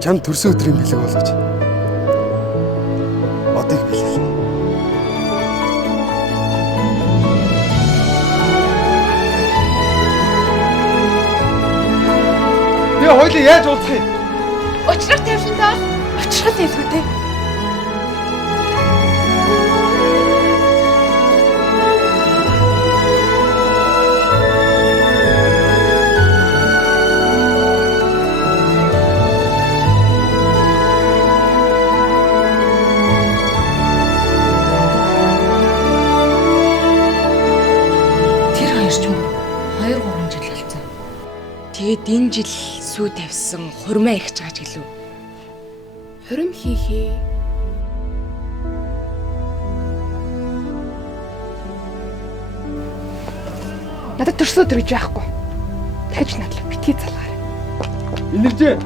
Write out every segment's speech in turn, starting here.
Чам төрсөн өдрийн бэлэг болгож. Одыг бэлгэлээ. Би хоёул яаж уулзах юм? Учрах тавьсан даа. Учрах хэлгүй те. Тэр хоёр ч юм 2-3 жил болсон. Тэгээд энэ жил сүү тавьсан хурмаа их чааж гэлөө. Хурим хийхээ. Надад төрсөн өдөр гэж байхгүй. Дахиж надлаа битгий залгаарай. Инэржээ.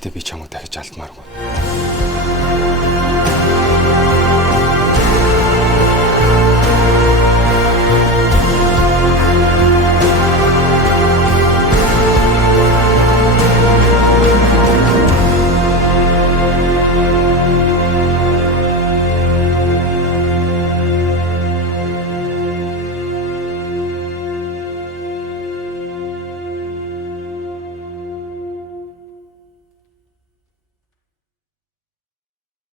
Гэхдээ би чамайг дахиж алдмааргүй.